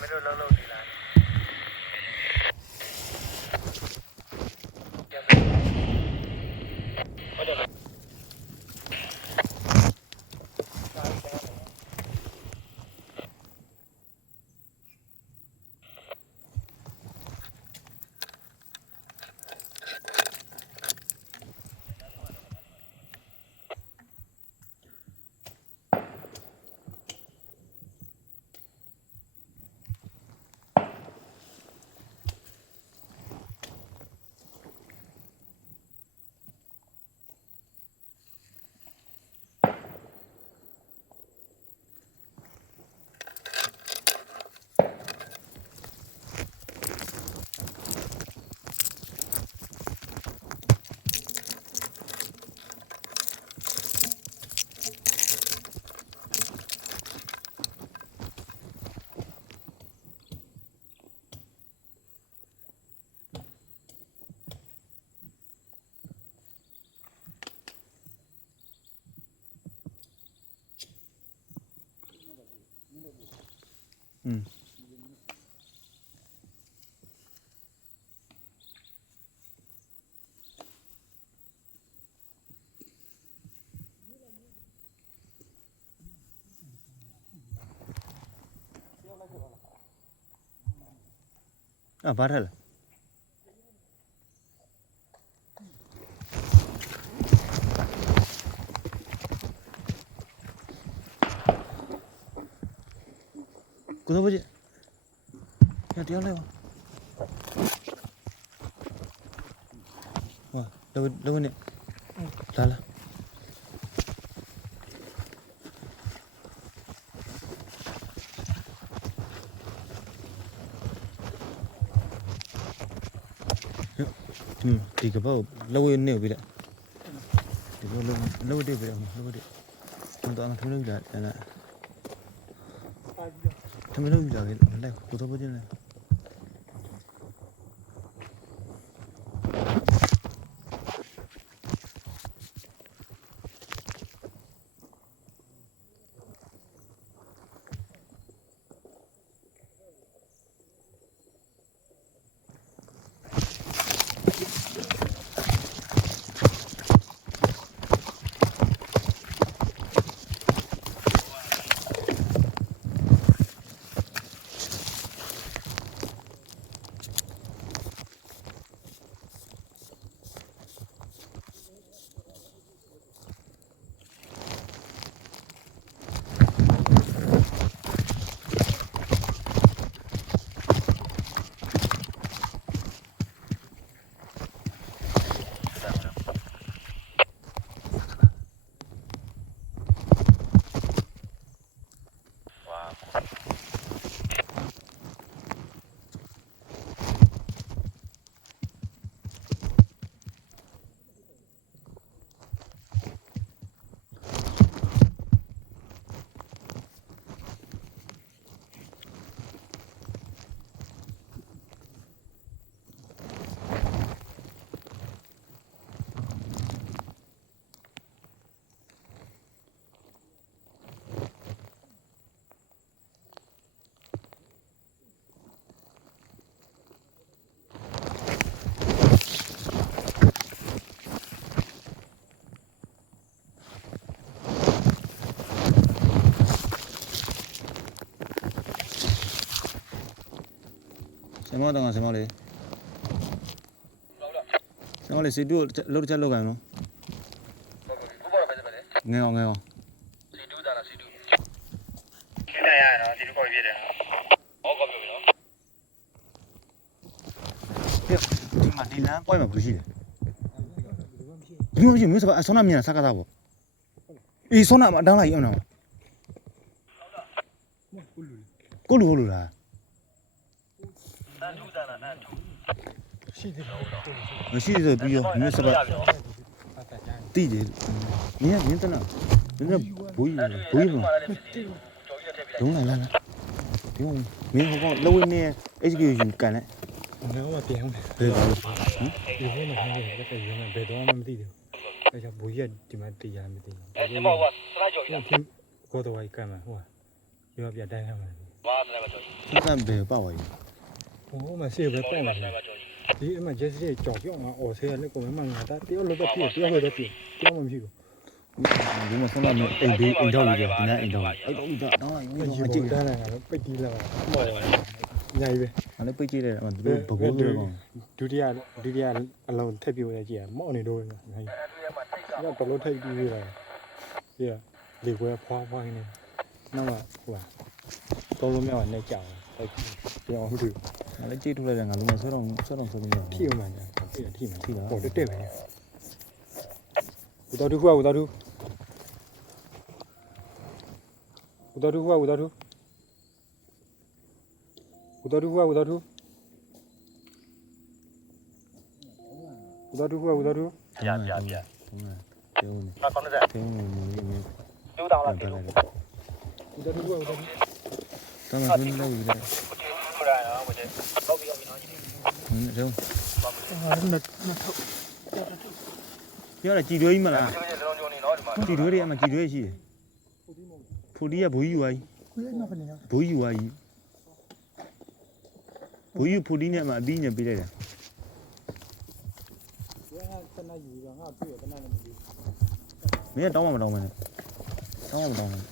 没有冷冷的啦。啊，拔出来了。骨头不去，要掉来吧？哇，那呢？来了。ဒီကဘောလောနေပြီလေဒီဘောလောတဲ့ပြီလောတဲ့ဘယ်တော့မှထမလို့လာတယ်လားထမလို့လာတယ်လိုက်ကိုတော့ဘယ်ကျင်းလဲ什么东啊什么嘞？什么嘞？谁都漏着漏干吗？ငယ်အောင်စီတူးတာလားစီတူးခင်းရရနော်စီတူးကောက်ပြည့်တယ်ဟောကောက်ပြည့်ပြီနော်ဒီမှာဒီလမ်းပွိုင်းမှာဘူးရှိတယ်ဒီမှာမရှိမျိုးစပါအဆောနာမြန်စကားသားပေါ့အေးဆောနာမအတန်းလိုက်အောင်နော်ကိုလူလားအန်တူးတာလားအန်တူးမရှိသေးပြီးရောမျိုးစပါတိတယ်နင်းတနာနင်းဘူးမလုံးလာဒီမင်းဟောလောင်းနေ execution ကန်လဲငါ့မှာပြန်အောင်ဘယ်လိုဒီဘက်မှာဟိုလက်ကရုံးဘယ်တော့မှမသိဘူးအဲကြောင့်ဘူကြီးကဒီမှာတရားမသိဘူးဒီမှာကစလိုက်ကြော်ရကိုတော့ဝိုက်ကမှာဟိုရောပြတိုင်းရမှာဘာစလိုက်ကြော် ဆက်ဘယ်ပေါ့ဝါကြီး ဟိုမှာဆေးပဲပေါ့လာဒီအမှကျက်စီကြော်ပြောင်းမှာအော်ဆေးလည်းကိုမမှငါတာတယောက်လို့တော့ပြည့်တယောက်လို့တော့ပြည့်တယောက်မှမရှိဘူး ဒီမှာဆုံးမအိမ်ဘေးအိမ်တော့ကြီးတယ်ဒီနေ့အိမ်တော့အဲ့တော့တောင်းလိုက်မင်းတော့ကြည့် တန်းလာတော့ပိတ်တီးလာပါညာကြီးပဲ အဲ့လည်းပိတ်ကြည့်တယ်သူတို့ဘကူးလို့ကော ဒုတိယအလုံးထက်ပြိုရကြည့်ရမော့နေတော့ညာကြီးတော့ဘလို့ထိတ်ပြီးရတာပြလေကွဲဖွားနေနောက်မှဟိုပါတော်တော်များများနဲ့ကြောက်တယ်ပြောင်းလို့ အဲ့လည်းကြည့်ထုတ်လိုက်တယ်ငါလုံးမဆွဲတော့ဆိုနေတယ် ထိမှန်တယ်ထိမှန်ပေါ်တက်ပဲဦးတော်သူကဦးတော်သူဦးတော်သူကဦးတော်သူဦးတော်သူကဦးတော်သူဦးတော်သူကဦးတော်သူ ပြပြပြ ပြုံးနေ မကောင်းတဲ့ ပြုံးနေနေ ကျိုးတောင်းလာပြီ ဦးတော်သူကဦးတော်သူ တောင်းနေနေလို့ရတယ် ခရနော်မတဲ့ဟုတ်ပြီနော်ကြီး ရုံး ဟာနှစ်ထောက် ပြောရကြည်တွေးမလား ကျိုးလုံးကျုံနေနော်ဒီမှာ ကြည်တွေးတွေအမှကြည်တွေးရှိတယ်ဖိုဒီကဘူယူဝိုင်း ကိုယ်နောက်ကနေရ ဘူယူဝိုင်းဘူယူဖိုဒီနဲ့အမှအပြီးညပေးလိုက်တယ် ကိုယ်ကတနယူတော့ငါတွေ့ရတနလည်းမပြီး မင်းတောင်းမှမတောင်းမနဲ့တောင်းမှမတောင်းနဲ့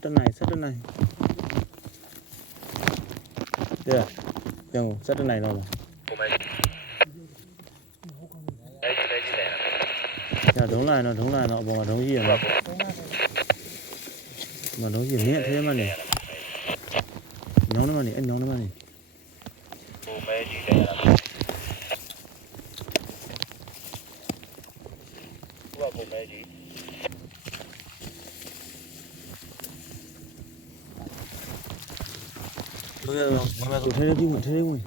17နိုင်တဲ့ကျောင်း17နိုင်တော့ ကိုမဲအဲ့ဒီလေးကြီးတယ် ။ညဒုံးလာရင်တော့အပေါ်မှာဒုံးကြီးရမှာ။မဒုံးကြီးမြင့်အထဲမှာနေ။ညောင်းနေမှာနေအဲ့ညောင်းနေမှာနေ ကိုမဲကြီးတယ်လားကိုမဲကြီး ။တို့ရတော့ဝင်မှာဆိုထဲထဲဝင်ထဲထဲဝင်။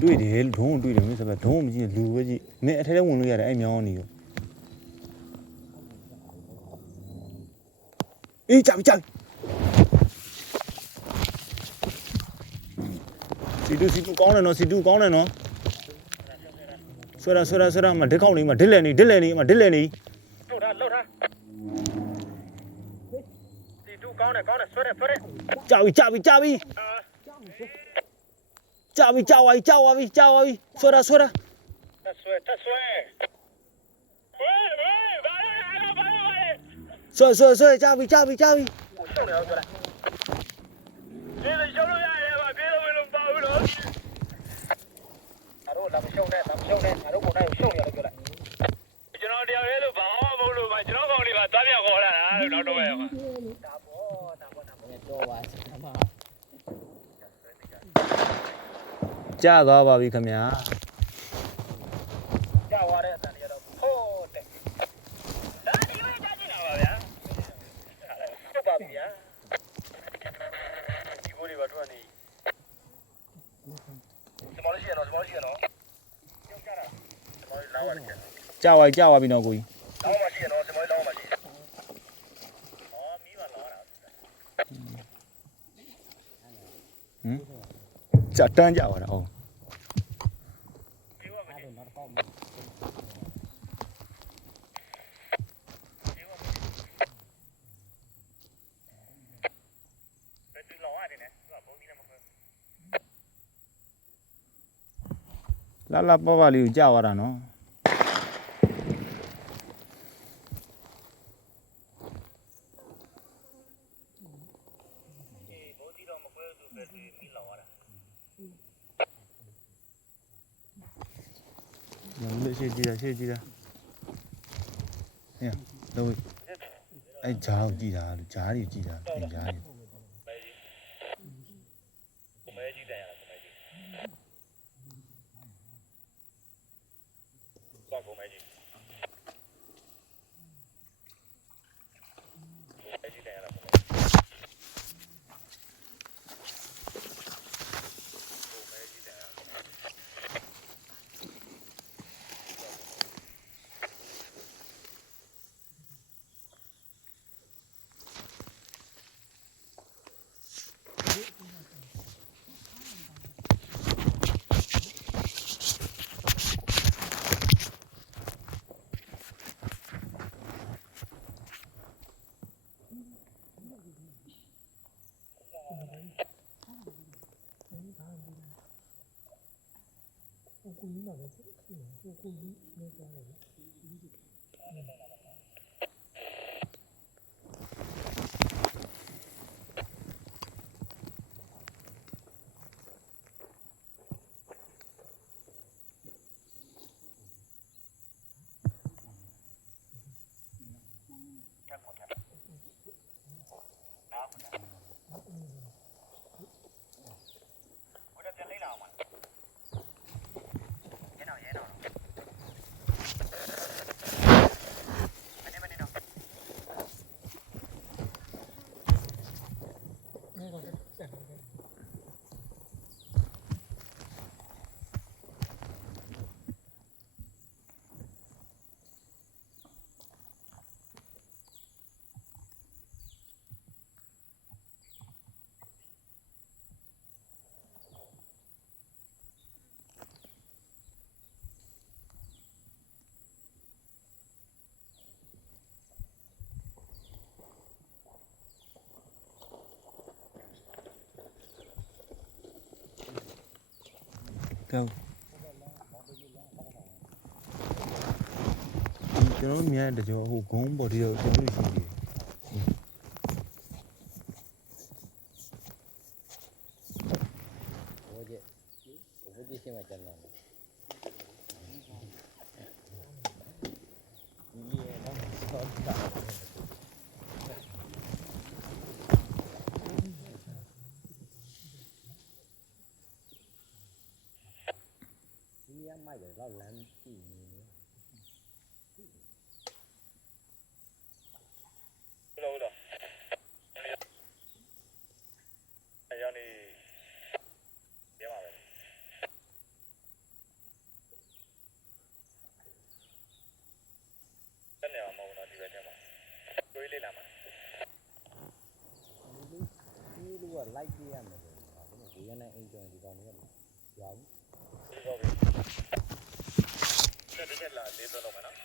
တွေ့တယ်ဒုံးတွေ့တယ်မင်းဆိုတော့ဒုံးမကြည့်လူပဲကြည့်။မင်းအထဲထဲဝင်လို့ရတယ်အဲ့မြောင်းနေရော။အေးကြောက်စီတူကောင်းတယ်နော်စီတူကောင်းတယ်နော်ဆွဲရမဒစ်ခေါက်နေမှာဒစ်လဲနေမှာဒစ်လဲနေ လှုပ်ထားဒီတူကောင်းတယ်ဆွဲတယ်ကြာပြီကြာဝါပြီဆွဲရ ဆွဲဘာလဲဘာလဲဆွဲကြာပြီ ရှုံနေအောင်ပြောလိုက်ဒီလိုရှုံလို့ရတယ်ဗျပြေးလို့မလို့ပါဘူးတော့အားတော့လာမရှုံနဲ့အားတော့ကိုနိုင်ရှုံနေရလို့ပြောလိုက်ကျွန်တော်တရားရဲလို့ဘာမှမဟုတ်လို့ပါကျွန်တော်ကောင်လေးပါသွားပြောက်ခေါ်လာတာလို့နောက်တော့ပဲပါဒါပေါ့တော့ပါစမ်းပါ ကြာသွားပါပြီခင်ဗျာ ကြာသွားတဲ့အတန်တွေတော့ဟုတ်တယ်ဒါဒီဝေးကြည့်နေတာပါဗျာဟုတ်ပါပြီဗျာဒီကိုလေးပါတော့နေစမောလေးရှိရနော်ကြောက်ကြတာစမောလေးလာပါလိမ့်မယ် ကြာသွားပြီနော်ကိုကြီး လောင်းမရှိရနော်စမောလေးလောင်းမရှိမီးပါလာတာ ကြာတန်းကြာသွားတာဟုတ် လာပါလေးကိုကြာသွားတာနော် ဘောဒီတော့မခွဲသူပဲသူမီးလောင်ရတာ ရှေ့ကြည့်တာဟဲ့လို့အဲ့ဂျားကိုကြည့်တာဂျားတွေကြည့်တာအဲ့ဂျားတွေ ကိုမဲကြီးတန်ရလားကိုမဲကြီးသွားကိုမဲကြီးကိုမဲကြီးတန်ရလားကိုမဲကြီးတန်ရလား ပြောကျွန်တော်မြင်တဲ့ကြောဟိုဂုံးပေါ်ဒီတော့ကျွန်တော်ရှိသေးတယ်我就喜欢这样的。你也能说到。你也买点老蓝地呢。ဟုတ်လားအရင်နေရပါပဲတနေ့အောင်မဟုတ်တော့ဒီဘက်ထဲမှာတွေးလေးလာမှာ 你如果来这样的话，我们原来一种地方那个要。ဒီကောပြီတက်လာလေးတော့လောက်မယ်နော်